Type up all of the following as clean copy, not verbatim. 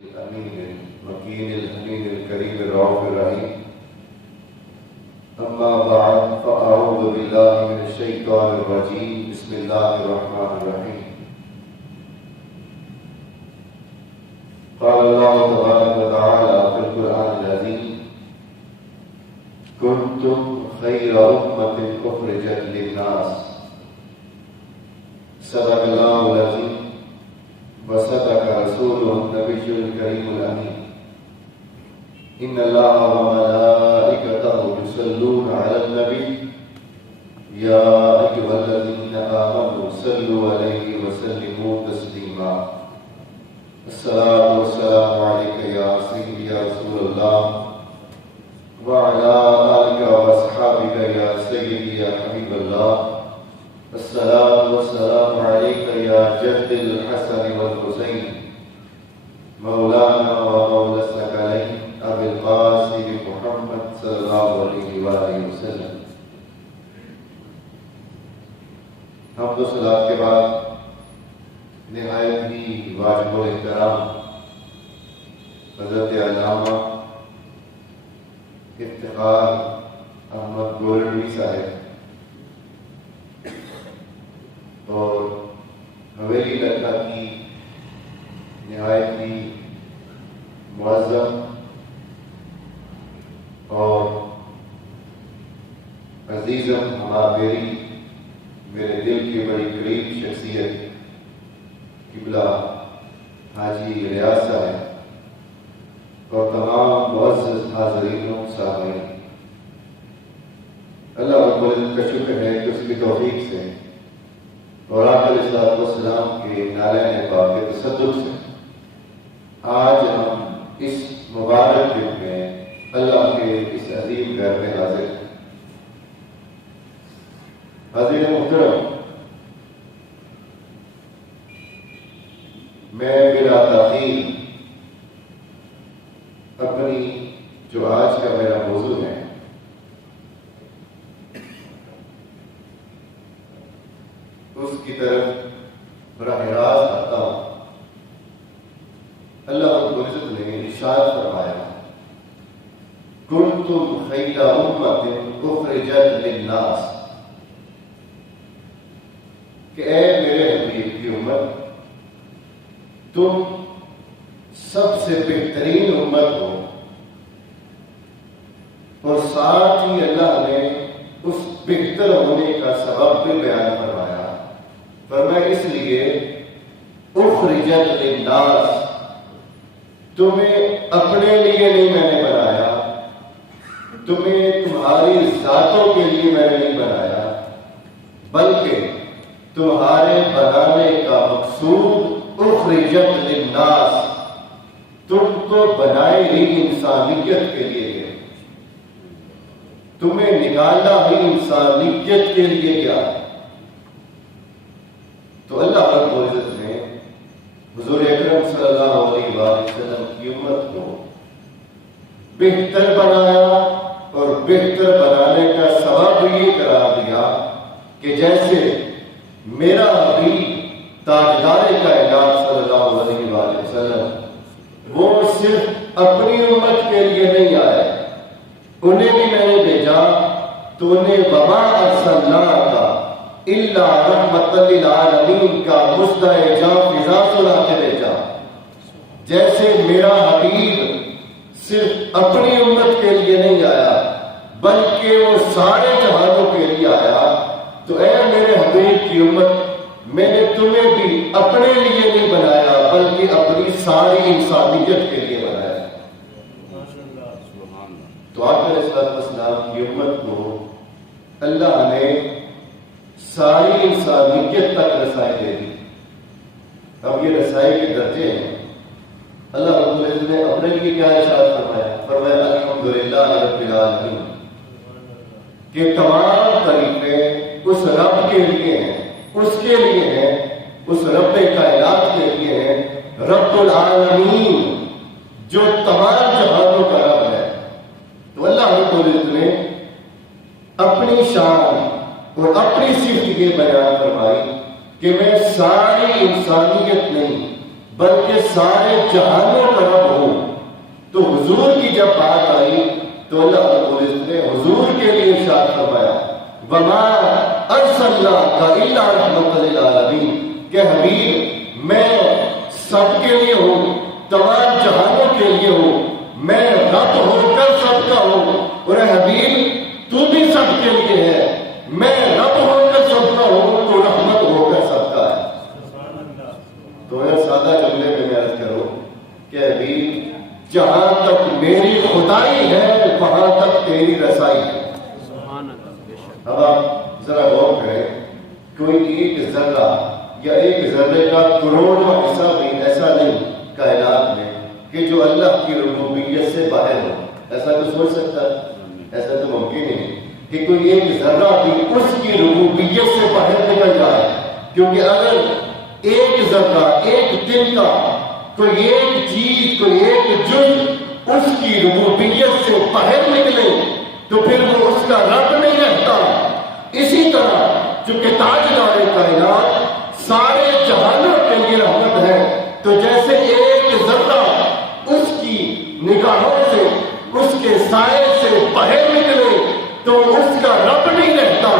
الأمين المكين الأمين الكريم الرؤوف الرحيم. أما بعد فأعوذ بالله من الشيطان الرجيم. بسم الله الرحمن الرحيم. قال الله تبارك وتعالى في القرآن العظيم: كنتم خير أمة أخرجت للناس. صدق الله العظيم وصدق رسوله النبي الكريم الأمين. إن الله وملائكته يصلون على النبي يا أيها الذين آمنوا صلوا عليه وسلموا تسليما. الصلاة والسلام عليك يا سيدي يا رسول الله وعلى آلك وأصحابك يا سيدي يا حبيب الله. الصلاة والسلام عليك يا جد الحسن والحسين مولانا ومولى الثقلين أبي القاسم محمد صلى الله عليه وآله وسلم. حمد و صلاۃ کے بعد نہایت ہی واجب الاحترام حضرت علامہ افتخار احمد گولڈوی صاحب اور حویلی لکھا کی نہایت ہی معظم اور عزیزم ہمابیری میرے دل کی بڑی قریب شخصیت قبلہ حاجی ریاض صاحب اور تمام معزز حاضرین و سامعین، اللہ رب العزت کا شکر ہے کہ اس کی توفیق سے اور آقا علیہ السلام کے نعرہ پاک کے تصدق سے آج ہم اس مبارک دن میں اللہ کے اس عظیم گھر میں حاضر ہیں۔ حاضرین محترم، میں بلا تاخیر اپنی جو آج کا میرا موضوع ہے اس کی طرف براہ راست آتا ہوں۔ اللہ رب العزت نے ارشاد فرمایا: کنتم خیر امۃ اخرجت للناس، کہ اے میرے حبیب کی امت، تم سب سے بہترین امت ہو۔ اور ساتھ ہی اللہ نے اس بہتر ہونے کا سبب بھی بیان فرمایا۔ فرمایا اس لیے اخرجت للناس، تمہیں اپنے لیے نہیں میں نے بنایا، تمہیں تمہاری ذاتوں کے لیے میں نے نہیں بنایا، بلکہ تمہارے بنانے کا مقصود اخرجت للناس، تم کو بنائے ہی انسانیت کے لیے ہے، تمہیں نکالا ہی انسانیت کے لیے کیا۔ تو اللہ رب العزت نے حضور اکرم صلی اللہ علیہ وسلم کی امت کو بہتر بنایا اور بہتر بنانے کا سبب یہ قرار دیا کہ جیسے میرا حبیب تاجدار کائنات صلی اللہ علیہ وسلم وہ صرف اپنی امت کے لیے نہیں آئے، انہیں بھی میں نے بھیجا تو انہیں وما ارسلناک الا رحمۃ للعالمین کا مستعجا فضا سنا کے بھیجا۔ جیسے میرا حبیب صرف اپنی امت کے لیے نہیں آیا بلکہ وہ سارے جہانوں کے لیے آیا، تو اے میرے حبیب کی امت، میں نے تمہیں بھی اپنے لیے نہیں بنایا بلکہ اپنی ساری انسانیت کے لیے بنایا۔ تو آقا علیہ السلام کی امت کو اللہ نے ساری انسانیت تک رسائی دے دی۔ اب یہ رسائی کے درجے ہیں۔ اللہ رب العزت نے اپنے لیے کیا ارشاد فرمایا؟ فرمایا الحمدللہ رب العالمین، کہ تمام تعریفیں اس رب کے لیے ہیں، اس کے لیے ہیں، اس رب کائنات کے لیے ہیں، رب العالمین جو تمام جہانوں کا رب ہے۔ تو اللہ رب العزت نے اپنی شان اور اپنی صفت یہ بیان فرمائی کہ میں ساری انسانیت نہیں بلکہ سارے جہانوں کا رب حضور کی جب بات آئی تو اللہ رب العزت نے حضور کے لیے ارشاد فرمایا وما ارسلناک الا رحمۃ للعالمین کہ حبیب میں سب کے لیے ہوں، تمام جہانوں کے لیے ہوں، میں رب ہو کر سب کا ہوں، اور اے حبیب تو بھی سب کے لیے ہے، میں رب ہو کر سب کا ہوں تو رحمت ہو کر سب کا ہے۔ تو اگر سادہ جملے میں عرض کروں کہ حبیب جہاں تک میری خدائی ہے وہاں تک تیری رسائی ہے۔ اب آپ ذرا غور کریں، کوئی ایک ذرہ یا ایک ذرے کا کروڑواں حصہ بھی ایسا نہیں کائنات میں کہ جو اللہ کی ربوبیت سے باہر ہو۔ ایسا تو سوچ سکتا ہے؟ ایسا تو ممکن نہیں کہ کوئی ایک ذرہ بھی اس کی ربوبیت سے باہر نکل جائے، کیونکہ اگر ایک ذرہ ایک دن کا کوئی ایک چیز کوئی ایک جز اس کی ربوبیت سے باہر نکلے تو پھر وہ اس کا رب نہیں رہتا۔ اسی طرح چونکہ تاجدار کائنات سارے جہانوں کے لیے رحمت ہے، تو جیسے ایک ذرہ اس کی نگاہوں سے اس کے سائے سے باہر نکلے تو اس کا رب نہیں رہتا،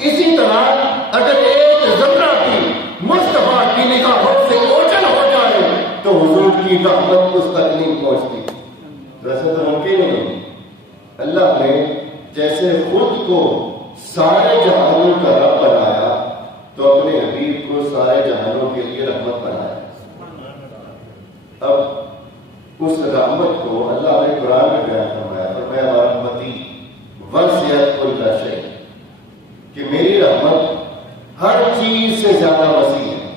اسی طرح اگر ایک ذرہ بھی مصطفیٰ کی نگاہوں سے اوجھل ہو جائے تو حضور کی رحمت اس تک نہیں پہنچتی۔ ویسے تو ممکن ہی نہیں۔ اللہ نے جیسے خود کو سارے جہانوں کا رب بنایا تو اپنے حبیب کو سارے جہانوں کے لیے رحمت بنایا۔ اب اس رحمت کو اللہ نے قرآن میں بیان فرمایا، فرمایا رحمتی وسعت کل شیء، کہ میری رحمت ہر چیز سے زیادہ وسیع ہے۔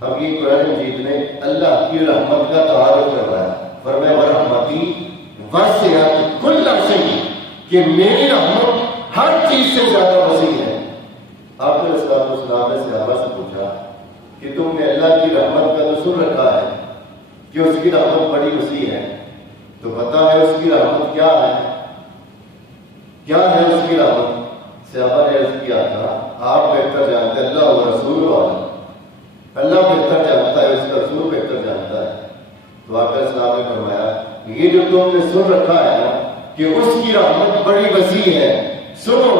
اب یہ قرآن مجید نے اللہ کی رحمت کا تعارف کروایا، فرمایا رحمتی وسعت کل شیء، کہ میری رحمت ہر چیز سے زیادہ وسیع ہے۔ آپ نے اسلام نے صحابہ سے پوچھا کہ تم نے اللہ کی رحمت کا تو سن رکھا ہے کہ اس کی رحمت بڑی وسیع ہے، تو پتا ہے اس کی رحمت کیا ہے؟ کیا ہے اس کی رحمت؟ صحابہ نے عرض کیا تھا آپ بہتر جانتے، اللہ و رسول والا، اللہ بہتر جانتا ہے، اس کا رسول بہتر جانتا ہے۔ تو آقا اسلام نے فرمایا یہ جو تم نے سن رکھا ہے نا کہ اس کی رحمت بڑی وسیع ہے، سنو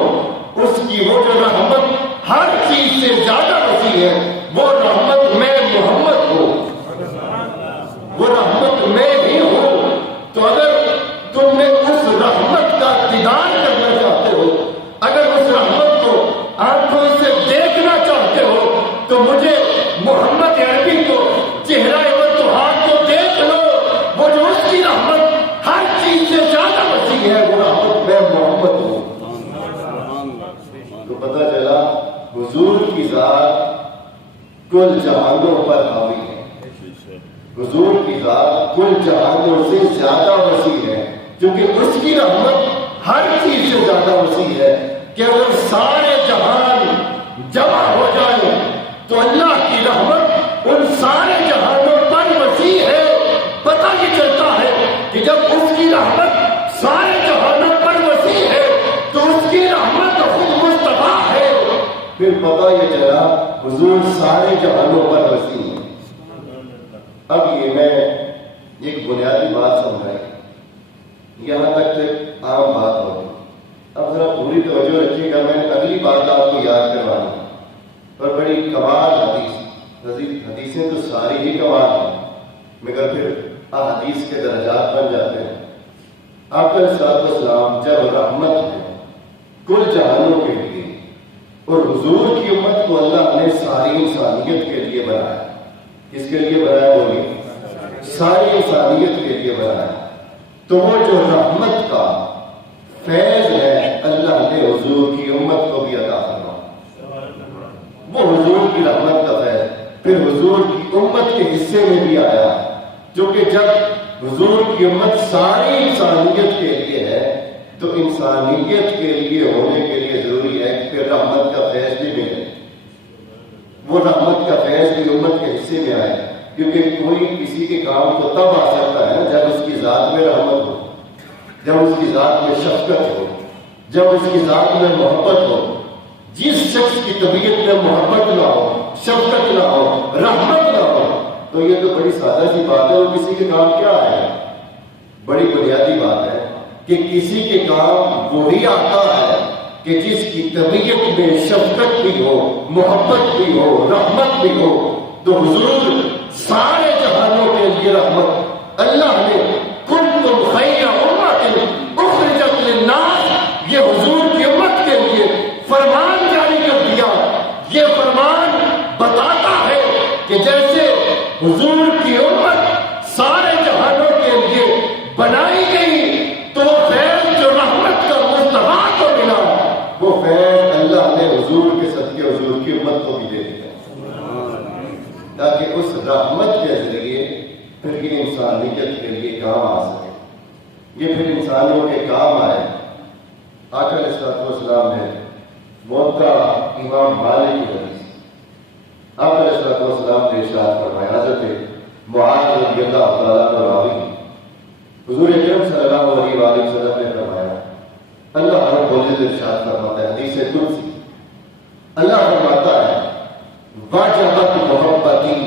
اس کی وہ جو رحمت ہر چیز سے زیادہ وسیع ہے، وہ رحمت میں محمد ہوں، وہ رحمت میں ہی ہوں۔ تو اگر تم نے اس رحمت کا دیدار کرنا چاہتے ہو، اگر اس رحمت کو آنکھوں سے دیکھنا چاہتے ہو تو مجھے محمد عربی کو چہرہ وجوہات کو دیکھ لو، وہ جو اس کی رحمت ہر چیز سے زیادہ وسیع ہے، وہ رحمت میں محمد ہوں۔ تو پتہ چلا حضور کی ذات کل جہانوں پر حاوی ہے، حضور کی ذات کل جہانوں سے زیادہ وسیع ہے، کیونکہ اس کی رحمت ہر چیز سے زیادہ وسیع ہے کہ اگر سارے جہان جمع ہو جائے تو اللہ کی رحمت ان سارے جہانوں پر وسیع ہے۔ پتہ یہ چلتا ہے کہ جب اس کی رحمت سارے جہانوں پر وسیع ہے تو اس کی رحمت خود مصطفیٰ ہے، پھر پتہ یہ چلا حضور سارے جہانوں پر وسیع ہے۔ اب یہ میں ایک بنیادی بات سمجھائی، یہاں تک ایک عام بات ہوگی۔ اب ذرا پوری توجہ رکھیے گا، میں نے اگلی بات آپ کو یاد کروانی پر بڑی کمال حدیثیں تو ساری ہی کمال ہیں، مگر پھر احادیث کے درجات بن جاتے ہیں۔ آپ علیہ الصلوۃ والسلام جب رحمت ہے کل جہانوں کے لیے، اور حضور کی امت کو اللہ نے ساری انسانیت کے لیے بنایا۔ کس کے لیے بنایا؟ بولیے، ساری انسانیت کے لیے بنایا۔ تو وہ جو رحمت کا فیض ہے اللہ نے حضور کی امت کو بھی عطا فرمایا، وہ حضور کی رحمت کا فیض پھر حضور کی امت کے حصے میں بھی آیا، جو کہ جب حضور کی امت ساری انسانیت کے لیے ہے تو انسانیت کے لیے ہونے کے لیے ضروری ہے کہ پھر رحمت کا فیض بھی ملے، وہ رحمت کا فیض بھی امت کے حصے میں آئے، کیونکہ کوئی کسی کے کام کو تب آ سکتا ہے جب اس کی ذات میں رحمت ہو، جب اس کی ذات میں شفقت ہو، جب اس کی ذات میں محبت ہو۔ جس شخص کی طبیعت میں محبت نہ ہو، شفقت نہ ہو، رحمت نہ ہو، تو یہ تو بڑی سادہ سی بات ہے، اور کسی کے کام کیا ہے؟ بڑی بنیادی بات ہے کہ کسی کے کام وہی آتا ہے کہ جس کی طبیعت میں شفقت بھی ہو، محبت بھی ہو، رحمت بھی ہو. تو حضور سارے جہانوں کے لیے رحمت. اللہ نے کنتم خیر امۃ اخرجت للناس، یہ حضور کی امت کے لیے فرمان جاری کر دیا. یہ فرمان بتاتا ہے کہ جیسے حضور کی امت سارے جہانوں کے لیے بنائی گئی، تو فیض جو رحمت کا مصطفیٰ کو ملا، وہ فیض اللہ نے حضور کے صدقے حضور کی امت کو بھی دے دیا، تاکہ اس رحمت کے ذریعے پھر یہ انسانیت کے لیے کام آ سکے. یہ پھر انسانوں کے کام آئے. آقا علیہ الصلوۃ والسلام نے موطا امام مالک کی حدیث، آقا علیہ الصلوۃ والسلام نے ارشاد فرمایا، حضرت معاذ رضی اللہ تعالیٰ عنہ راوی، حضور اکرم صلی اللہ علیہ وآلہ وسلم نے فرمایا، اللہ رب العزت ارشاد فرماتا ہے، حدیث قدسی، اللہ فرماتا ہے واجبت محبتی،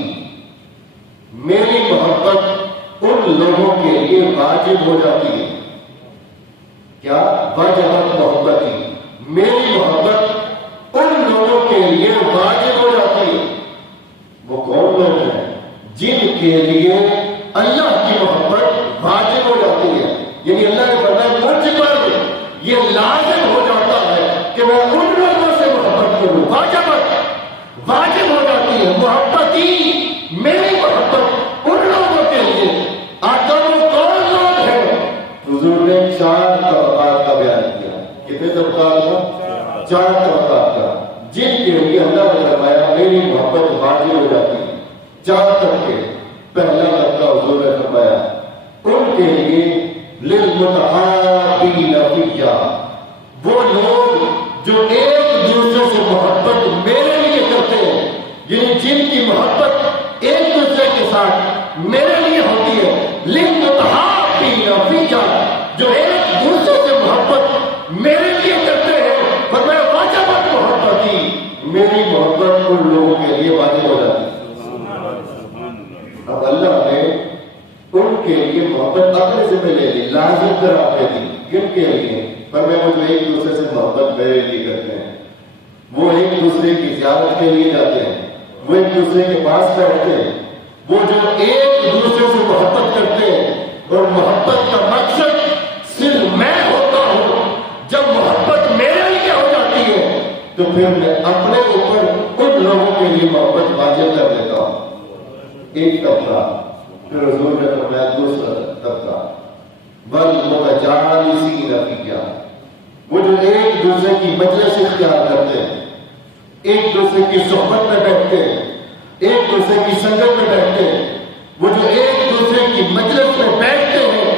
میری محبت ان لوگوں کے لیے واجب ہو جاتی ہے. کیا؟ واجبت محبتی، میری محبت ان لوگوں کے لیے واجب ہو جاتی ہے. وہ کون لوگ ہیں؟ جن کے لیے اللہ کی محبت واجب ہو جاتی ہے. یعنی اللہ نے فرمایا مجھ پر یہ لازم ہو جاتا ہے کہ میں ان لوگوں سے محبت کروں. واجب ہو جاتی ہے محبت ہی، میری محبت ان لوگوں کے لیے. آقا وہ کون لوگ ہیں؟ حضور نے 4 طبقات کا بیان کیا. کتنے طبقات کا؟ 4 طبقات کا، جن کے لیے اللہ نے فرمایا میری محبت واجب ہو جاتی ہے. 4 طبقے. پہلا طبقہ حضور نے فرمایا ان کے لیے للمتحابین فیہ، وہ لوگ جو ایک دوسرے سے محبت میرے لیے کرتے ہیں، یعنی جن کی محبت ایک دوسرے کے ساتھ میرے لیے ہوتی ہے. للمتحابین فیہ، جو ایک دوسرے سے محبت میرے لیے کرتے ہیں، فرمایا واجبت محبتی، میری محبت ان لوگوں کے لیے واجب ہو جاتی ہے. اب اللہ نے ان کے لیے محبت اپنے سے لے لی، لازم کرا کے دی. کن کے لیے؟ پر میں وہ جو ایک دوسرے سے محبت میرے لیے کرتے ہیں، وہ ایک دوسرے کی زیارت کے لیے جاتے ہیں، وہ ایک دوسرے کے پاس بیٹھتے ہیں، وہ جو ایک دوسرے سے محبت کرتے ہیں. اور محبت کا مقصد صرف میں ہوتا ہوں. جب محبت میرے لیے ہو جاتی ہے تو پھر میں اپنے اوپر ان لوگوں کے لیے محبت واجب کر دیتا ہوں. ایک طبقہ. پھر حضور نے فرمایا دوسرا طبقہ، والمتجالسین فیہ، وہ جو ایک دوسرے کی مجلس اختیار کرتے ہیں، ایک دوسرے کی صحبت میں بیٹھتے ہیں، ایک دوسرے کی سنگت میں بیٹھتے ہیں. وہ جو ایک دوسرے کی مجلس میں بیٹھتے ہیں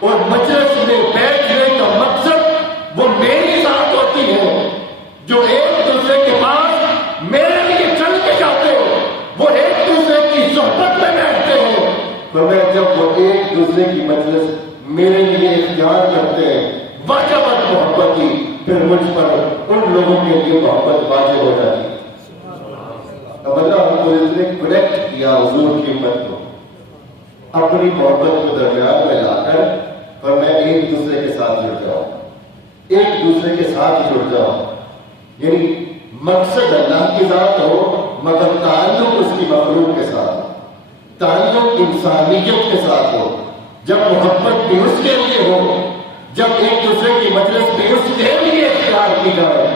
اور مجلس میں بیٹھنے کا مقصد وہ میری ذات ہوتی ہے. جو ایک دوسرے کے پاس میرے لیے چل کے جاتے ہیں، وہ ایک دوسرے کی صحبت میں بیٹھتے ہیں. تو میں جب وہ ایک دوسرے کی مجلس میرے لیے اختیار کرتے ہیں، واجبت محبتی، پھر مجھ پر ان لوگوں کے لیے محبت واجب ہو جاتی ہے. اب اللہ ہم کو اس نے کریکٹ کیا حضور کی امت کو، اپنی محبت کو درمیان میں لا کر، اور میں ایک دوسرے کے ساتھ جڑ جاؤں، ایک دوسرے کے ساتھ جڑ جاؤں. یعنی مقصد اللہ کی ذات ہو مگر تعلق اس کی مخلوق کے ساتھ ہو، تعلق انسانیت کے ساتھ ہو. جب محبت بھی اس کے لیے ہو، جب ایک دوسرے کی مجلس بھی اس کے لیے اختیار کی جائے،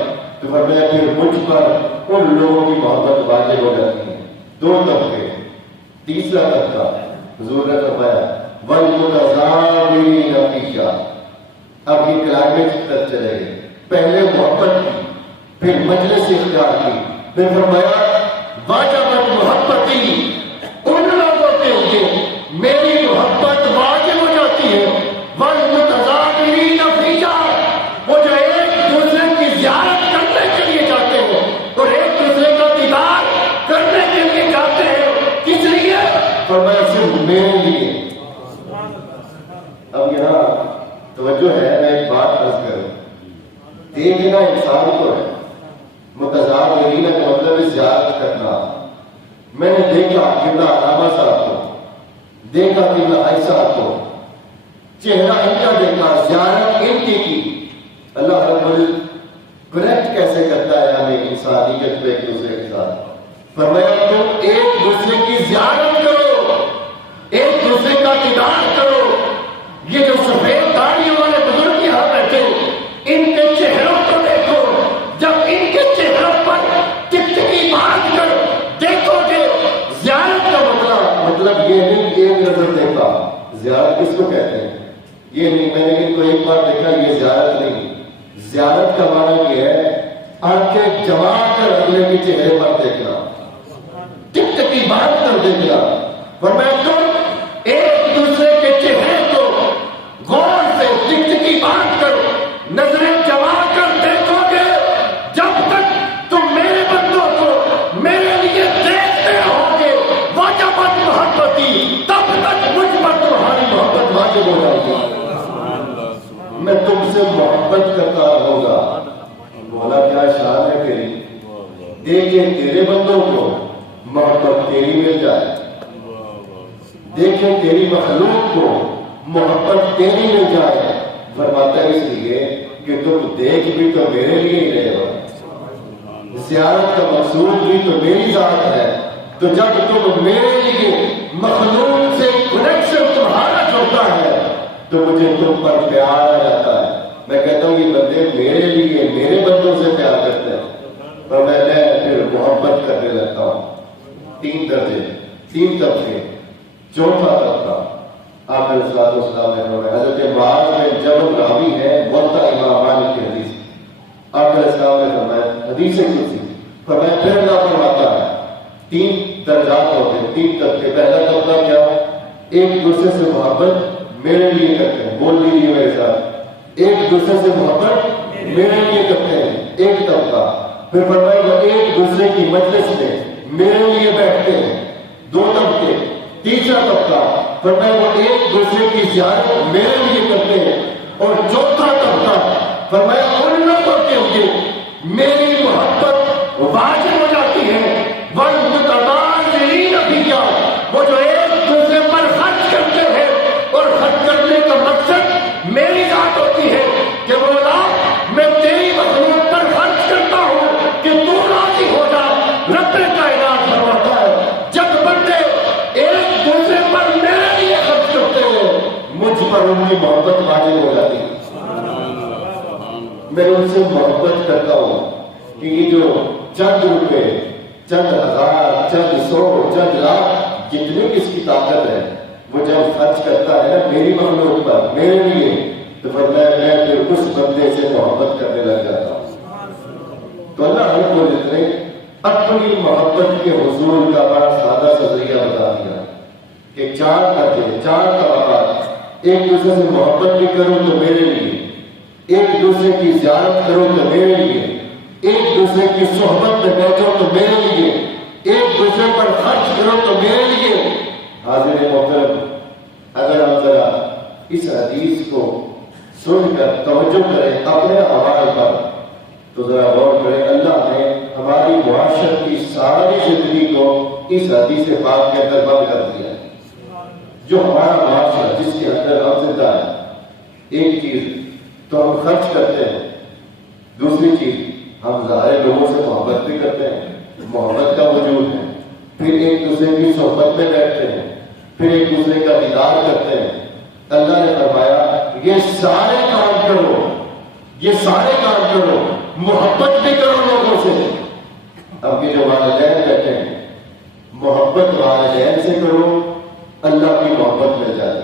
تو فرمایا پھر مجھ پر ان لوگوں کی محبت واجب ہو جاتی ہے. 2 طبقے. تیسرا طبقہ حضور نے فرمایا والمتزاورین فیہ. اب یہ کلائمیٹ تک چلے گئے. پہلے محبت کی، پھر مجلس اختیار کی، پھر فرمایا واجبت محبتی، ان لوگوں کے لیے میری محبت واجب ہو جاتی ہے. والمتزاورین فیہ، وہ جو ایک دوسرے کی زیارت کرنے کے لیے جاتے ہیں اور ایک دوسرے کا دیدار کرنے کے لیے جاتے ہیں. کس لیے؟ فرمایا صرف میرے لیے. اب یہاں توجہ ہے، میں ایک بات عرض کروں. دیکھنا انسان کو ہے، متزاورین کا مطلب ہے زیارت کرنا. میں نے دیکھا قبلہ علامہ صاحب کو، دیکھا قبلہ حاج صاحب کو، چہرہ ان کا دیکھا، زیارت ان کی. اللہ رب العزت کنیکٹ کیسے کرتا ہے ہمیں انسانیت کو ایک دوسرے کے ساتھ. فرمایا تم ایک دوسرے کی زیارت کرو، ایک دوسرے کا دیدار کرو. یہ جو سفید داڑھی والے بزرگ یہاں بیٹھے، ان کے چہروں کو دیکھو. جب ان کے چہروں پر ٹکٹکی باندھ کر دیکھو گے، زیارت کا مطلب یہ نہیں ایک نظر دیکھا. زیارت کس کو کہتے ہیں؟ یہ نہیں میں نے ان کو ایک بار دیکھا، یہ زیارت نہیں. زیارت کا معنی یہ ہے آنکھیں جما کر اگلے کے چہرے پر دیکھنا، ٹکٹکی باندھ کر دیکھنا. فرمایا تم ایک دوسرے کے چہرے کو غور سے ٹکٹکی باندھ کر نظریں جما کر دیکھو گے. جب تک تم میرے بندوں کو میرے لیے دیکھتے رہو گے واجبت محبتی، تب تک مجھ پر تمہاری محبت واجب ہو جائے گی. میں تم سے محبت کرتا رہوں گا. مولا کیا شان ہے تیری. دیکھیں تیرے بندوں کو محبت تیری مل جائے، دیکھیں تیری مخلوق کو محبت تیری مل جائے. فرماتا ہے اس لیے کہ تم دیکھ بھی تو میرے لیے ہی رہے ہو. زیارت کا مقصود بھی تو میری ذات ہے. تو جب تم میرے لیے مخلوق سے کنیکشن تمہارا جڑتا ہے تو مجھے تم پر پیار آ جاتا ہے. میں کہتا ہوں یہ بندے میرے لیے میرے بندوں سے پیار کرتے ہیں، اور میں پھر محبت کرنے لگتا ہوں. 3 درجے، 3 طبقے. چوتھا طبقہ آپ علیہ السلام نے فرمایا، حضرت معاذ بن جبل راوی ہے موطا امام مالک کی حدیث. آپ علیہ السلام نے فرمایا حدیث قدسی، فرمایا پھر اللہ فرماتا ہے 3 درجات ہوتے ہیں، 3 طبقے. پہلا طبقہ کیا؟ ایک دوسرے سے محبت میرے لیے کرتے ہیں. بول لیجیے میرے ساتھ، ایک دوسرے سے محبت میرے لیے کرتے ہیں. ایک طبقہ. پھر فرمایا وہ ایک دوسرے کی مجلس میں میرے لیے بیٹھتے ہیں. 2 طبقے. تیسرا طبقہ فرمایا وہ ایک دوسرے کی زیارت میرے لیے کرتے ہیں. اور چوتھا طبقہ فرمایا ان لوگوں کے لیے میری محبت واجب ہو جاتی ہے. والمتبادلین فیہ، وہ جو ایک دوسرے پر خرچ کرتے ہیں، اور خرچ کرنے کا مقصد میری ذات ہوتی ہے کہ مولا میں تیری مخلوق پر خرچ کرتا ہوں کہ تو راضی ہو جا. رب کائنات فرماتا ہے جب بندے ایک دوسرے پر میرے لیے خرچ کرتے ہیں مجھ پر ان کی محبت واجب ہو جاتی ہے. میں ان سے محبت کرتا ہوں کہ یہ جو چند روپے، چند ہزار، چند 100، چند لاکھ، جتنے کس کی طاقت ہے، وہ جب خرچ کرتا ہے نا میری مخلوق پر میرے لیے، تو فرمایا میں پھر اس بندے سے محبت کرنے لگ جاتا ہوں. تو اللہ رب العزت نے اپنی محبت کے حصول کا بڑا سادہ سا ذریعہ بتا دیا کہ 4 درجے، 4 طبقات. ایک دوسرے سے محبت بھی کرو تو میرے لیے، ایک دوسرے کی زیارت کرو تو میرے لیے، ایک دوسرے کی صحبت میں بیٹھو تو میرے لیے، ایک دوسرے پر خرچ کرو تو میرے لیے. حاضر محترم، اگر ہم ذرا اس حدیث کو سن کر توجہ کریں اپنے اعمال پر تو ذرا غور کریں. اللہ نے ہماری معاشرت کی ساری زندگی کو اس حدیث پاک کے اندر بند کر دیا ہے. جو ہمارا معاشرہ جس کے اندر ہم زندہ ہے، ایک چیز تو ہم خرچ کرتے ہیں، دوسری چیز ہم ظاہر لوگوں سے محبت بھی کرتے ہیں، محبت کا وجود ہے. پھر ایک دوسرے کی صحبت میں بیٹھتے ہیں، پھر ایک دوسرے کا دیدار کرتے ہیں. اللہ نے فرمایا یہ سارے کام کرو، یہ سارے کام کرو، محبت بھی کرو لوگوں سے. اب یہ جو والدین بیٹھے ہیں، محبت والدین سے کرو، اللہ کی محبت مل جائے.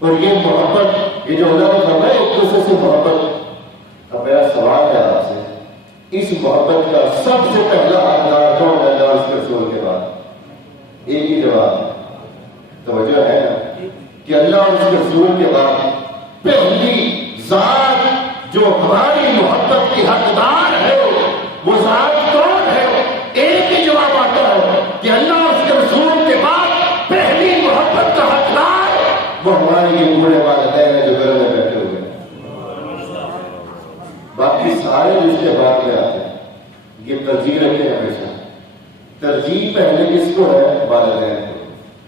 اور یہ محبت، یہ جو اللہ نے فرمایا ایک دوسرے سے محبت. اب میرا سوال ہے آپ سے، اس محبت کا سب سے پہلا حقدار کون ہے اللہ اس کے رسول کے بعد؟ ایک ہی جواب ہے. توجہ ہے نا کہ اللہ اور اس کے رسول کے بعد پہلی ذات جو ہماری محبت کی حقدار ہے وہ ذات کون ہے؟ ایک ہی جواب آتا ہے کہ اللہ اور اس کے رسول کے بعد پہلی محبت کا حقدار وہ ہمارے یہ بوڑھے والدین ہیں جو گھر میں بیٹھے ہوئے ہیں. باقی سارے رشتے بعد میں آتے ہیں. یہ ترجیح رکھتے ہیں ہمیشہ، ترجیح پہلے کس کو ہے؟ والدین کو.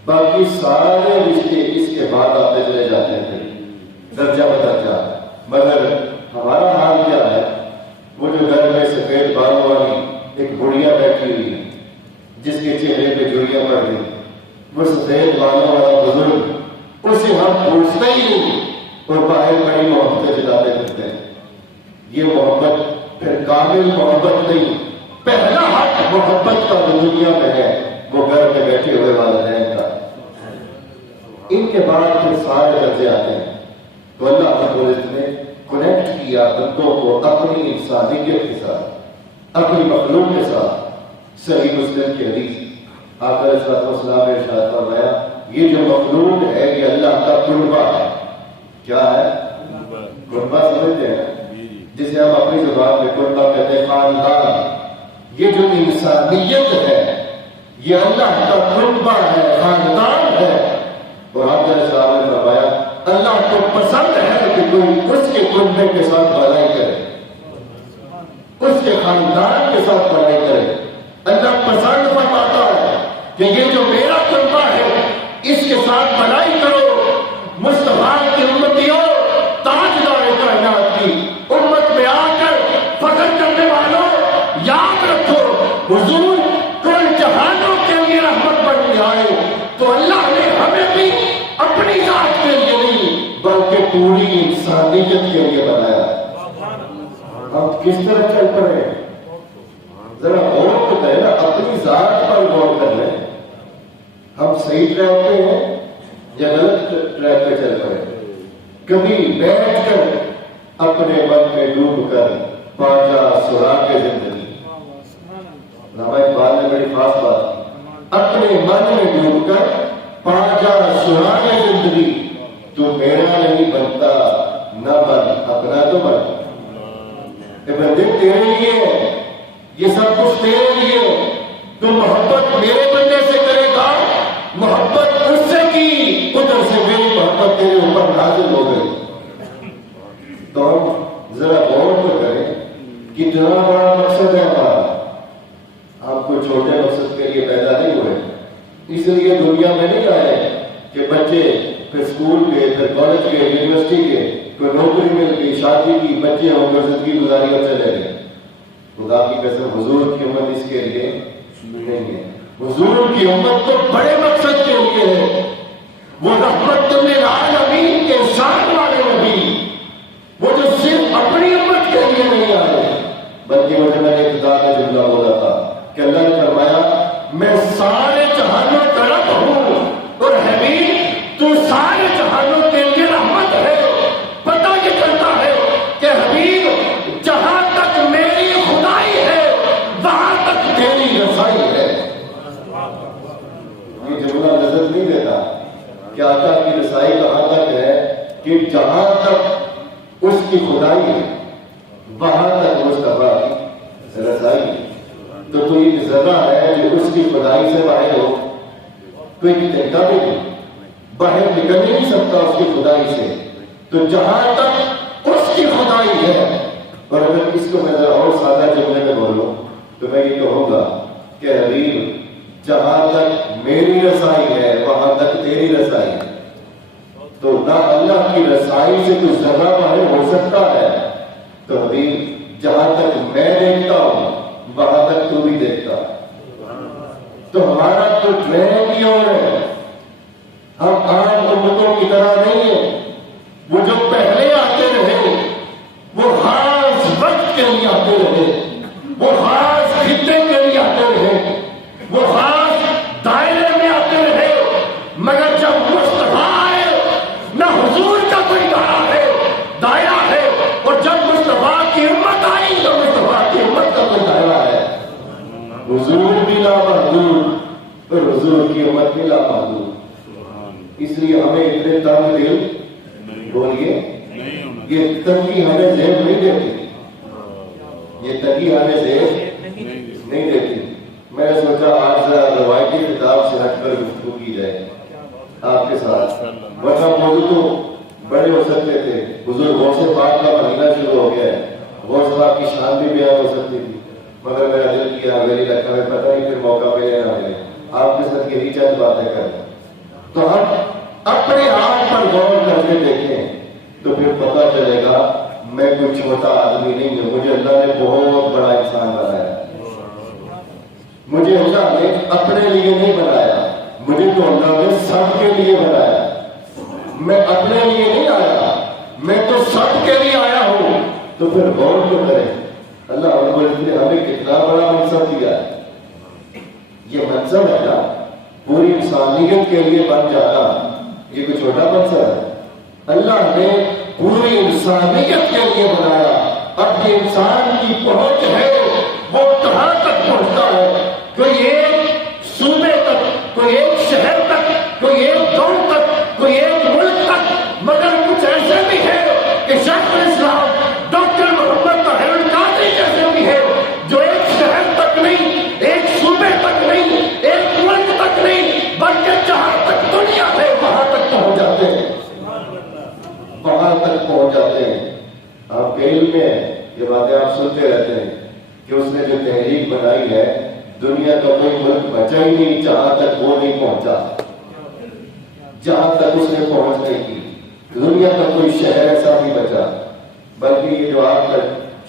باقی سارے رشتے اس کے بعد آتے چلے جاتے ہیں. درجہ بدرجہ. مگر ہمارا حال کیا ہے؟ وہ جو گھر میں سفید بالوں والی ایک بڑھیا بیٹھی ہوئی ہے جس کے چہرے پہ جڑیاں پڑ گئی، وہ سفید بالوں والا بزرگ، اسے ہم پوچھتے ہی نہیں اور باہر بڑی محبتیں جتاتے پھرتے ہیں. یہ محبت پھر کامل محبت نہیں. پہلا حق محبت کا جو دنیا میں ہے وہ گھر میں بیٹھے ہوئے والدین کا. ان کے بعد پھر سارے درجے آتے ہیں. تو اللہ رب العزت نے کنیکٹ کیا بندوں کو اپنی انسانیت کے ساتھ، اپنی مخلوق کے ساتھ. صحیح مسلم کی حدیث آقا علیہ الصلوۃ والسلام نے ارشاد فرمایا یہ جو مخلوق ہے یہ اللہ کا قربہ ہے. کیا ہے؟ قربہ سمجھتے ہیں جسے ہم اپنی زبان میں قربہ کہتے ہیں خاندان. یہ جو انسانیت ہے یہ اللہ کا قربہ ہے، خاندان ہے. اور آقا علیہ السلام نے فرمایا اللہ کو پسند ہے کہ کوئی اس کے قربے کے ساتھ بھلائی کرے، اس کے خاندان کے ساتھ بھلائی کرے. اللہ پسند فرماتا ہے کہ یہ جو میرا قربہ ہے اس کے ساتھ بھلائی کرو. مصطفیٰ کی امتیوں، تاجدار کائنات کی امت میں آ کر فخر کرنے والوں، یاد رکھو حضور کل جہانوں کے لیے رحمت بن کے آئے تو اللہ نے ہمیں بھی اپنی ذات کے لیے نہیں بلکہ پوری انسانیت کے لیے بنایا. ہم کس طرح چل پڑے ہیں؟ ذرا غور تو کریں نا، اپنی ذات پر غور کر لیں. ہم صحیح ٹریک پہ ہیں یا غلط ٹریک پہ چل پڑے؟ کبھی بیٹھ کر اپنے من میں ڈوب کر پاجا سراغ زندگی. علامہ اقبال نے بڑی خاص بات کی، اپنے من میں ڈوب کر پاجا سراغ زندگی. تو میرا نہیں بنتا نہ بن، اپنا تو بن. بندے تیرے لیے ہے، یہ سب کچھ تیرے لیے. تو محبت میرے بندے سے کرے گا، محبت اس سے کی، ادھر سے میری محبت تیرے اوپر نازل ہو گئی. تو ہم ذرا غور تو کریں کتنا بڑا مقصد ہے ہمارا. آپ کو چھوٹے مقصد کے لیے پیدا نہیں ہوئے، اس لیے دنیا میں نہیں آئے کہ بچے پھر اسکول گئے، پھر کالج گئے، یونیورسٹی گئے، کوئی نوکری مل گئی، شادی کی، بچے ہوں گے، زندگی گزاری اور چلے گئے. خدا کی قسم حضور کی امت اس کے لیے نہیں ہے. حضور کی امت تو بڑے مقصد کے لیے ہے. وہ رحمت للعالمین کے شان والے نبی، وہ جو صرف اپنی امت کے لیے نہیں آئے بلکہ وہ جو میں نے ابتدا میں جملہ بولا تھا کہ اللہ نے فرمایا میں سارے جہانوں کا رب ہوں اور حبیب تو سارے جہانوں کے لیے رحمت ہے. پتہ یہ چلتا ہے کہ حبیب جہاں تک میری خدائی ہے وہاں تک تیری رسائی ہے. یہ جملہ نظر نہیں دیتا کہ آقا کی رسائی کہاں تک ہے کہ جہاں تک اس کی خدائی ہے وہاں تک مصطفیٰ کی رسائی ہے. تو یہ ذرہ ہے جو اس کی خدائی سے باہر ہو تو ایک طریقہ بھی نہیں، باہر نکل نہیں سکتا اس کی خدائی سے. تو جہاں تک اس کی خدائی ہے. اور اگر اس کو میں ذرا اور سادہ جملے میں بولوں تو میں یہ کہوں گا کہ حبیب جہاں تک میری رسائی ہے وہاں تک تیری رسائی ہے. تو نہ اللہ کی رسائی سے کوئی ذرہ باہر ہو سکتا ہے. تو حبیب جہاں تک میں دیکھتا ہوں وہاں تک تو بھی دیکھتا. تو ہمارا تو ٹرین ہی اور ہے. ہم عام امتوں کی طرح نہیں ہیں. وہ جو پہلے آتے رہے وہ خاص وقت کے لیے آتے رہے، وہ خاص خطے کے لیے آتے رہے، وہ خاص دائرے میں آتے رہے. مگر جب مصطفیٰ آئے نہ حضور کا کوئی دائرہ ہے اور جب مصطفیٰ کی امت آئی تو مصطفیٰ کی امت کا کوئی دائرہ ہے. حضور بھی لامحدود اور حضور کی امت بھی لامحدود. اس لیے ہمیں اتنے تنگ دل بولیے یہ تنگی ہمیں ذہن نہیں دیتی، یہ تنگی ہمیں ذہن نہیں دیتی. میں نے سوچا آج ذرا روایتی کتاب سے ہٹ کر گفتگو کی جائے آپ کے ساتھ، ورنہ موضوع تو بڑے ہو سکتے تھے. حضور غوث پاک کا مہینہ شروع ہو گیا ہے، غوث پاک کی شان بھی بیان ہو سکتی تھی، مگر میرا دل کیا میری لگتا ہے پتہ نہیں پھر موقع ملے نہ ملے. آپ کے ساتھ یہی چند باتیں کریں. تو ہم اپنے آپ پر غور کر کے دیکھیں تو پھر پتہ چلے گا میں کوئی چھوٹا آدمی نہیں ہوں، مجھے اللہ نے بہت بڑا انسان بنایا۔ مجھے اللہ نے اپنے لیے نہیں بنایا، مجھے تو اللہ نے سب کے لیے بنایا۔ میں اپنے لیے نہیں آیا، میں تو سب کے لیے آیا ہوں۔ تو پھر غور تو کریں، اللہ رب العزت نے ہمیں کتنا بڑا منصب دیا ہے۔ یہ منصب ہے نا، پوری انسانیت کے لیے بن جانا، یہ کوئی چھوٹا منصب ہے؟ اللہ نے پوری انسانیت کے لیے بنایا۔ اب یہ انسان کی پہنچ ہے، وہ کہاں تک پہنچتا ہے؟ کوئی ایک صوبے تک، کوئی ایک شہر تک، کوئی ایک گاؤں تک، کوئی ایک ملک تک، مگر کچھ ایسے بھی ہے کہ شیخ الاسلام ڈاکٹر محمد طاہر القادری جیسے بھی ہے جو ایک شہر تک نہیں، ایک صوبے تک نہیں، ایک ملک تک نہیں، بلکہ جہاں تک دنیا ہے وہاں تک پہنچ جاتے ہیں، وہاں تک پہنچ جاتے ہیں۔ آپ کے علم میں یہ باتیں آپ سنتے رہتے ہیں کہ اس نے جو تحریک بنائی ہے، دنیا کا کوئی ملک بچا ہی نہیں جہاں تک وہ نہیں پہنچا، جہاں تک اس نے پہنچ نہیں کی۔ دنیا کا کوئی شہر ایسا نہیں بچا، بلکہ یہ جو آپ کا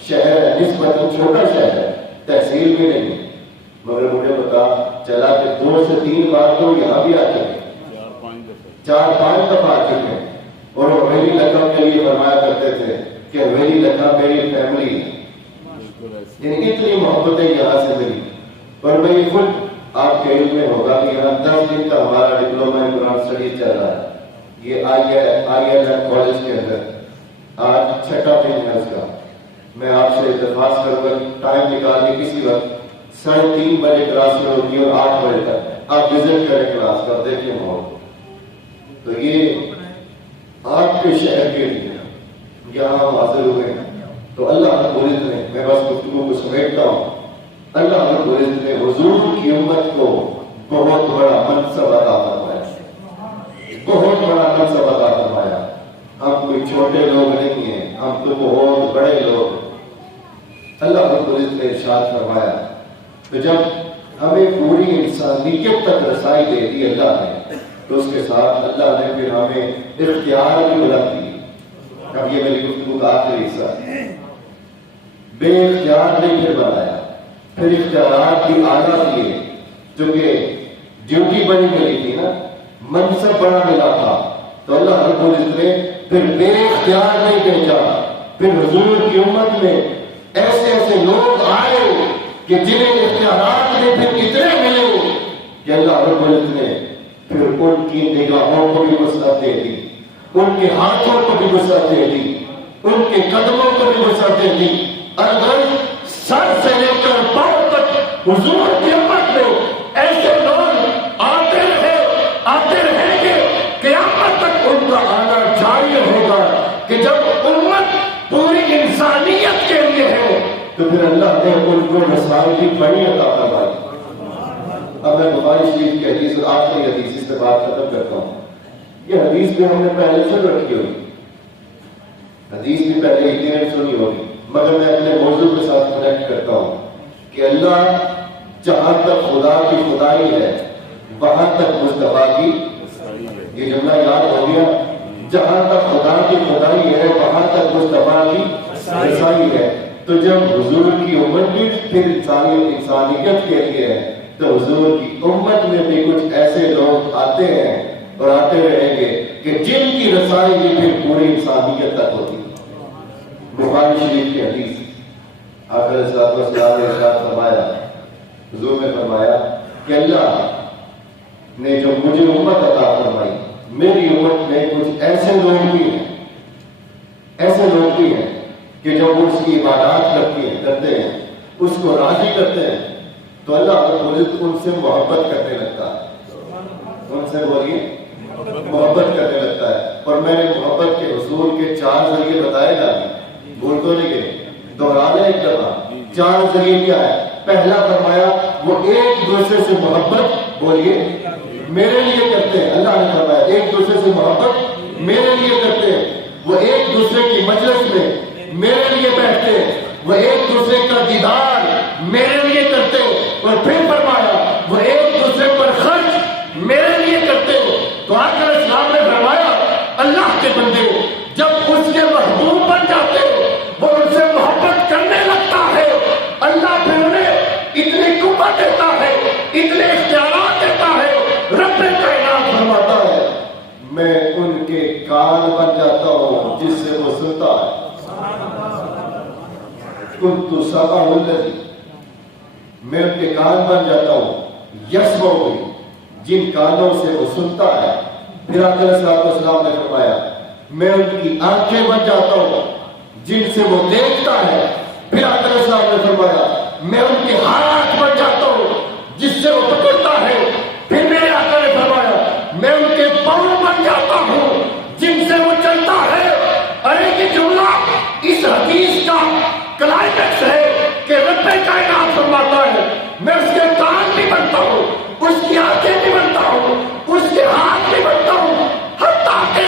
شہر ہے نسبتاً چھوٹا شہر ہے، تحصیل بھی نہیں، مگر مجھے پتا چلا کہ 2 سے 3 بار تو یہاں بھی آ چکے، 4-5 دفعہ آ چکے ہیں۔ اور حویلی لقب کے لیے فرمایا کرتے تھے کہ حویلی لقب میری فیملی ہے، یعنی اتنی محبتیں یہاں سے ملی۔ اور میں یہ خود آپ کے علم میں ہوگا کہ یہاں 10 دن کا ہمارا ڈپلوما ان قرآن اسٹڈیز چل رہا ہے، یہ آئی ایل کالج کے اندر آج 6واں دن ہے اس کا۔ میں آپ سے درخواست کروں گا ٹائم نکال کے کسی وقت 3:30 بجے کلاس میں ہوتی ہے اور 8 بجے تک آپ وزٹ کریں کلاس کا، دیکھیں ماحول۔ تو یہ آپ کے شہر کے لیے یہاں ہم حاضر ہوئے ہیں، تو اللہ رب العزت نے، میں بس گفتگو کو سمیٹتا ہوں، اللہ رب العزت نے حضور کی امت کو بہت بڑا منصب عطا فرمایا، بہت بڑا منصب عطا فرمایا۔ ہم کوئی چھوٹے لوگ نہیں ہیں، ہم تو بہت بڑے لوگ ہیں۔ اللہ رب العزت نے ارشاد فرمایا، تو جب ہمیں پوری انسانیت تک رسائی دے دی اللہ نے، تو اس کے ساتھ اللہ نے پھر ہمیں اختیار بھی بلند دی۔ اب یہ میری گفتگو کا آخری حصہ ہے۔ بے اختیار نہیں پھر بنایا، پھر اختیارات بھی اعلیٰ دیے، جو کہ ڈیوٹی بڑی ملی تھی نا، منصب بڑا ملا تھا، تو اللہ رب العزت نے پھر بے اختیار نہیں بھیجا، پھر حضور کی امت میں ایسے ایسے لوگ آئے کہ جنہیں اختیارات میں پھر اتنے ملے کہ اللہ رب العزت نے پھر ان کی نگاہوں کو بھی وسعت دے دی، ان کے ہاتھوں کو بھی وسعت دے دی، ان کے قدموں کو بھی وسعت دے دی۔ اگر سر سے لے کر پاؤں تک حضور کی امت میں ایسے لوگ آتے رہیں گے، قیامت تک ان کا آنا جاری ہوگا کہ جب امت پوری انسانیت کے لیے ہے تو پھر اللہ نے ان کو رسائی کی بڑی عطا فرمائی۔ اب میں بخاری شریف کی حدیث، آخری حدیث، اس سے بات ختم کرتا ہوں۔ یہ حدیث بھی ہم نے پہلے سن رکھی ہوگی، حدیث بھی پہلے ہی دن سنی ہوگی، مگر میں اپنے موضوع کے ساتھ کنیکٹ کرتا ہوں کہ اللہ جہاں تک خدا کی خدائی ہے وہاں تک مصطفیٰ کی، یہ جملہ یاد ہو گیا، جہاں تک خدا کی خدائی ہے وہاں تک مصطفیٰ کی رسائی ہے۔ تو جب حضور کی امت بھی پھر انسانیت کے لیے ہے، تو حضور کی امت میں بھی کچھ ایسے لوگ آتے ہیں اور آتے رہیں گے کہ جن کی رسائی بھی پھر پوری انسانیت تک ہوتی ہے۔ بخاری شریف کی حدیث، آخر الصلوۃ والسلام نے ارشاد فرمایا، حضور نے فرمایا کہ اللہ نے جو مجھے امت عطا فرمائی، میری امت میں کچھ ایسے لوگ بھی ہیں کہ جب وہ اس کی عبادات کرتے ہیں، اس کو راضی کرتے ہیں، تو اللہ رب العزت ان سے محبت کرنے لگتا ہے، ان سے بولیے محبت کرنے لگتا ہے۔ اور میں نے محبت کے حصول کے 4 ذریعے بتائے گا، بول تو نہیں گئے، دہرانے ایک دفعہ 4 ذریعے کیا ہے؟ پہلا فرمایا وہ ایک دوسرے سے محبت، بولیے میرے لیے کرتے ہیں، اللہ نے فرمایا ایک دوسرے سے محبت میرے لیے کرتے ہیں، وہ ایک دوسرے کی مجلس میں میرے لیے بیٹھتے ہیں، وہ ایک دوسرے کا دیدار میرے لیے کرتے ہیں، اور پھر فرمایا وہ ایک دوسرے پر خرچ میرے لیے کرتے ہیں۔ تو آخر اسلام نے فرمایا اللہ کے بندے جب اس کے محبوب بن جاتے وہ ان سے محبت کرنے لگتا ہے، اللہ پھر انہیں اتنی قوت دیتا ہے، اتنے اختیارات دیتا ہے، رب کائنات فرماتا ہے میں ان کے کان بن جاتا ہوں جس سے وہ سنتا ہے۔ کنت سمعہ الذی، میں ان کے کان بن جاتا ہوں، یسمع بہ، جن کانوں سے وہ سنتا ہے۔ پھر آقا علیہ السلام نے فرمایا میں ان کی آنکھیں بن جاتا ہوں جن سے وہ دیکھتا ہے۔ پھر آقا علیہ السلام نے فرمایا میں ان کے ہاتھ بن جاتا ہوں جس سے وہ پکڑتا ہے۔ پھر میرے آقا نے فرمایا میں ان کے پاؤں بن جاتا ہوں جن سے وہ چلتا ہے۔ ارے یہ جملہ اس حدیث کا کلائمیکس ہے کہ رب کائنات فرماتا ہے میں اس کے کان بھی بنتا ہوں، اس کی آنکھیں بھی بنتا ہوں، اس کے ہاتھ بھی بنتا ہوں، حتیٰ کہ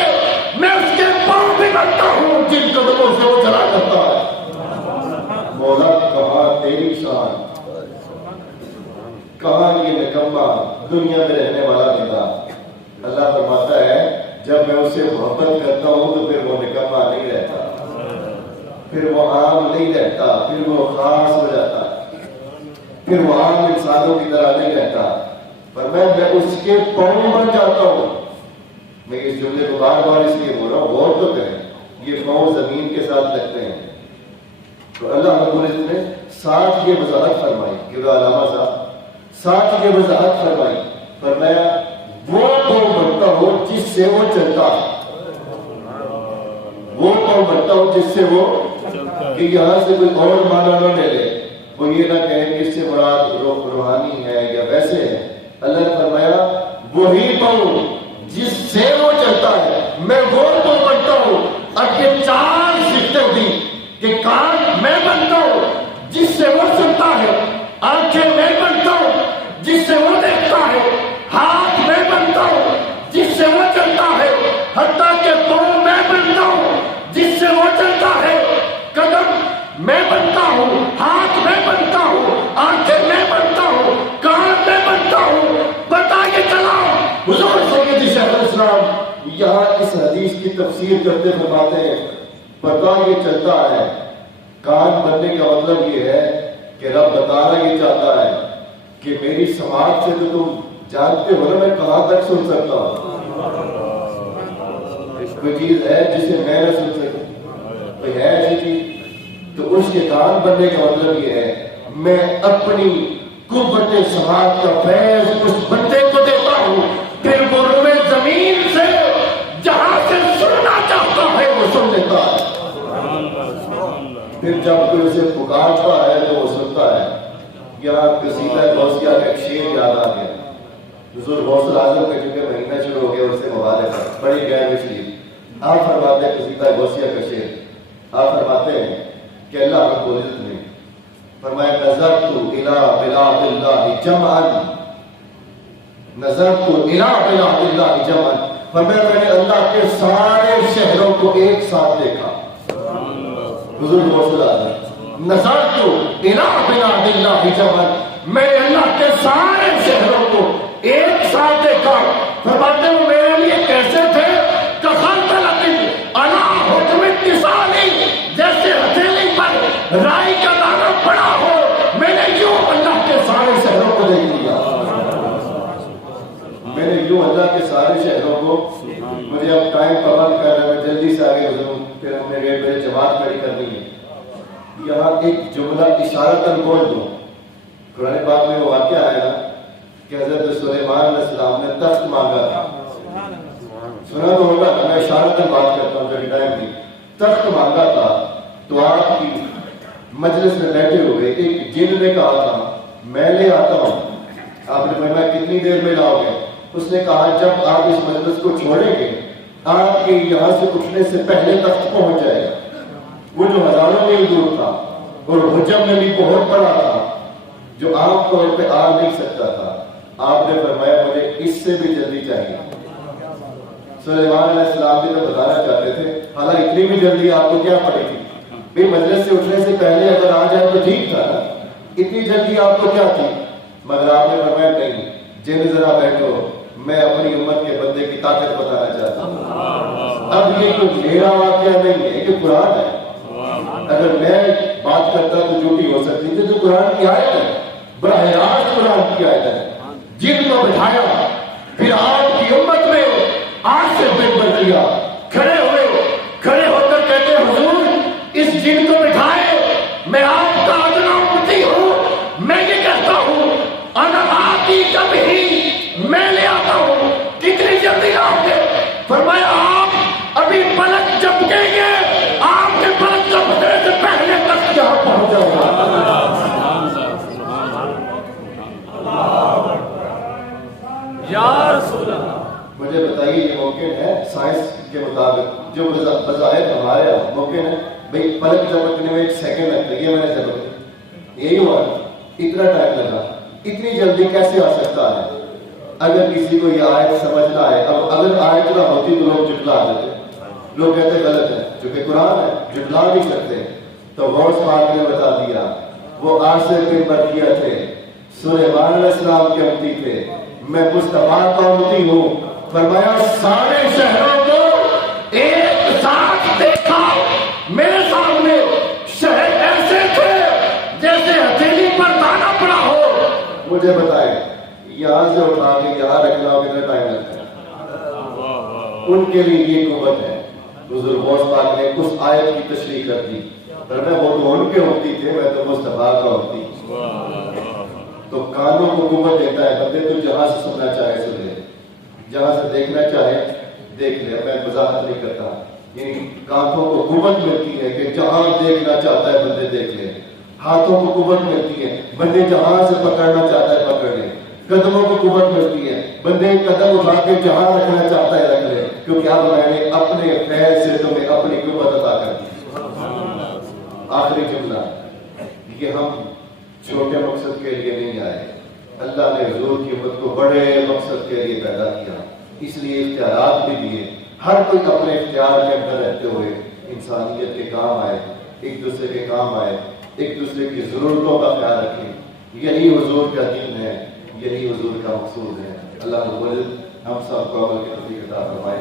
میں اس کے پاؤں بھی بنتا ہوں جن قدموں سے وہ چلا کرتا ہے۔ مولا کہاں تیری شان، کہاں یہ نکما دنیا میں رہنے والا بندہ۔ اللہ فرماتا ہے جب میں اسے محبت کرتا ہوں تو پھر وہ نکما نہیں رہتا، پھر وہ عام نہیں رہتا، پھر وہ خاص ہو جاتا، پھر وہ عام انسانوں کی طرح نہیں رہتا۔ پر میں اس کے پاؤں بن جاتا ہوں۔ میں اس جملے کو بار بار اس لیے بول رہا ہوں، غور تو کریں، یہ پاؤں زمین کے ساتھ لگتے ہیں۔ تو اللہ رب العزت نے ساتھ یہ وضاحت فرمائی کہ وہ علامہ صاحب ساتھ یہ وضاحت فرمائی، فرمایا وہ پاؤں بنتا ہو جس سے وہ چلتا ہے، وہ پاؤں بنتا ہو جس سے وہ، کہ یہاں سے کوئی اور معنی نہ لے لے، وہ یہ نہ کہیں کہ اس سے مراد روحانی ہے یا ویسے ہے۔ اللہ نے فرمایا وہی پاؤں جس سے وہ چلتا ہے، میں وہ پاؤں بنتا ہوں۔ اب یہ چار صفتیں دی کہ کان میں بنتا ہوں جس سے وہ سنتا ہے، آنکھیں میں بنتا ہوں جس سے وہ دیکھتا ہے، ہاتھ میں بنتا ہوں جس سے وہ چلتا ہے، حتیٰ کہ پاؤں میں بنتا ہوں جس سے وہ چلتا ہے، قدم میں بنتا ہوں، ہاتھ میں بنتا ہوں، آنکھیں میں بنتا ہوں، کان میں بنتا ہوں۔ بتا کے چلا حضور سید شیخ الاسلام یہاں اس حدیث کی تفسیر کرتے فرماتے ہیں پتا یہ چلتا ہے، کان بننے کا مطلب یہ ہے کہ رب بتانا یہ چاہتا ہے کہ میری سماعت سے تو تم جانتے ہو نا میں کہاں تک سن سکتا ہوں، کوئی چیز ہے جسے میں نہ سن سکوں، کوئی ہے ایسی چیز؟ تو اس کے کان بننے کا مطلب یہ ہے میں اپنی قوت سماعت کا فیض اس بندے کو دیتا ہوں، پھر وہ روئے زمین سے جہاں سے سننا چاہتا ہے وہ سن لیتا ہے، پھر جب کوئی اسے پکارتا ہے تو وہ سنتا ہے۔ یہاں قصیدہ غوثیہ کا ایک شعر یاد آ گیا، حضور غوث اعظم کا چونکہ مہینہ شروع ہو گیا اس سے مبارک ہے، بڑی گہری شریف۔ آپ فرماتے ہیں قصیدہ غوثیہ کا شعر، آپ فرماتے ہیں کہ اللہ رب العزت نے فرمایا نظرت الی بلاد اللہ جمعا، نظرت الی بلاد اللہ جمعا، فرمایا میں نے اللہ کے سارے شہروں کو ایک ساتھ دیکھا۔ حضور غوث اعظم نظرت الی بلاد اللہ جمعا، میں نے اللہ کے سارے شہروں کو ایک ساتھ دیکھا۔ فرماتے ہیں میرے لیے کیسے تھے کہ خلطلتی علی حکم اتصالی، جیسے ہتھیلی پر رائی کا دانہ پڑا ہو، میں نے یوں اللہ کے سارے شہروں کو دیکھ لیا، میں نے یوں اللہ کے سارے شہروں کو۔ مجھے اب ٹائم پابند کر رہا ہے، میں جلدی سے آگے بڑھوں، پھر ہم نے میرے جماعت کھڑی کرنی ہے۔ یہاں ایک جملہ اشارتاً بول دوں، قرآن پاک میں وہ واقعہ آیا نا کہ حضرت سلیمان علیہ السلام نے تخت مانگا تھا، سنا تو ہوگا، میں اشارتاً بات کرتا ہوں جو ٹائم کی، تخت مانگا تھا تو آپ کی مجلس میں بیٹھے ہوئے ایک جن نے کہا تھا میں لے آتا ہوں۔ آپ نے فرمایا کتنی دیر میں لاؤ گے؟ اس نے کہا جب آپ اس مجلس کو چھوڑیں گے آپ کے یہاں سے اٹھنے سے پہلے تخت پہنچ جائے گا۔ وہ جو ہزاروں میل دور تھا اور حجم میں بھی بہت بڑا تھا جو عام طور پہ آ نہیں سکتا تھا، آپ نے فرمایا مجھے اس سے بھی جلدی چاہیے۔ سلیمان علیہ السلام بھی تو بتانا چاہتے تھے، حالانکہ اتنی بھی جلدی آپ کو کیا پڑی تھی؟ بھی مجلس سے اٹھنے سے پہلے اگر آ جائے تو ٹھیک تھا نا، اتنی جلدی آپ کو کیا تھی؟ مگر آپ نے فرمایا نہیں، جن ذرا بیٹھو، میں اپنی امت کے بندے کی طاقت بتانا چاہتا ہوں۔ یہ کوئی میرا واقعہ نہیں ہے، یہ قرآن ہے۔ اگر میں بات کرتا تو جھوٹی ہو سکتی تھی، تو قرآن کی آیت ہے، براہ راست قرآن کی آیت ہے۔ جن کو بٹھایا پھر آپ کی امت میں آج سے بن کیا، کھڑے ہو کر کہتے ہیں حضور اس جن کو بٹھائے، میں آپ کا ادنا امتی ہوں، میں یہ کہتا ہوں انا آتی کب ہی میں لے آتا ہوں، کتنی جلدی آؤ گے؟ فرمایا آپ ابھی پلک جھپکیں گے، آپ کے پلک جھپکنے سے پہلے تک یہاں پہنچ جاؤ گا۔ مجھے بتائیے یہ ممکن ہے سائنس کے مطابق جو بظاہر ہمارے ممکن ہے بھئی پلک جھپکنے میں 1 سیکنڈ لگتا ہے، یہ میں نے جھپک یہی ہوا، اتنا ٹائم لگا، اتنی جلدی کیسے آ سکتا ہے؟ اگر کسی کو یہ آیت سمجھ نہ آئے، اب اگر آیت نہ ہوتی تو لوگ جھٹلا دیتے، لوگ کہتے غلط ہے، چونکہ قرآن ہے جھٹلا نہیں سکتے۔ تو غوث پاک نے بتا دیا، وہ آسے پہ پر کیا تھے، سلیمان علیہ السلام کے امتی تھے، میں مصطفیٰ کا امتی ہوں۔ فرمایا سارے شہروں کو ایک ساتھ دیکھا، میرے سامنے شہر ایسے تھے جیسے ہتھیلی پر دانا پڑا ہو۔ مجھے بتائیں یہاں سے اٹھا کے یہاں رکھنا ہو کتنا ٹائم لگتا ہے؟ ان کے لیے یہ قوت ہے۔ حضور غوث پاک نے اس آیت کی تشریح کر دی، فرمایا وہ تو ان کے امتی تھے، میں تو مصطفیٰ کا امتی ہوں۔ تو کانوں کو قوت دیتا ہے، بندے تو جہاں سے سننا چاہے سن لے، جہاں سے دیکھنا چاہے دیکھ لے۔ میں وضاحت نہیں کرتا، یعنی کانوں کو قوت ملتی ہے کہ جہاں دیکھنا چاہتا ہے بندے دیکھ لے، ہاتھوں کو قوت ملتی ہے بندے جہاں سے پکڑنا چاہتا ہے پکڑ لے، قدموں کو قوت ملتی ہے بندے قدم اٹھا کے جہاں رکھنا چاہتا ہے رکھ لے، کیونکہ اب میں نے اپنے فیض سے تمہیں اپنی قوت عطا کر دی۔ آخری جملہ، یہ ہم چھوٹے مقصد کے لیے نہیں آئے، اللہ نے حضور کی امت کو بڑے مقصد کے لیے پیدا کیا، اس لیے اختیارات بھی دیے، ہر کوئی اپنے اختیار کے اندر رہتے ہوئے انسانیت کے کام آئے، ایک دوسرے کے کام آئے، ایک دوسرے کی ضرورتوں کا خیال رکھیں۔ یہی حضور کا دین ہے، یہی حضور کا مقصود ہے۔ اللہ رب العزت ہم سب کو عمل کی توفیق عطا فرمائے۔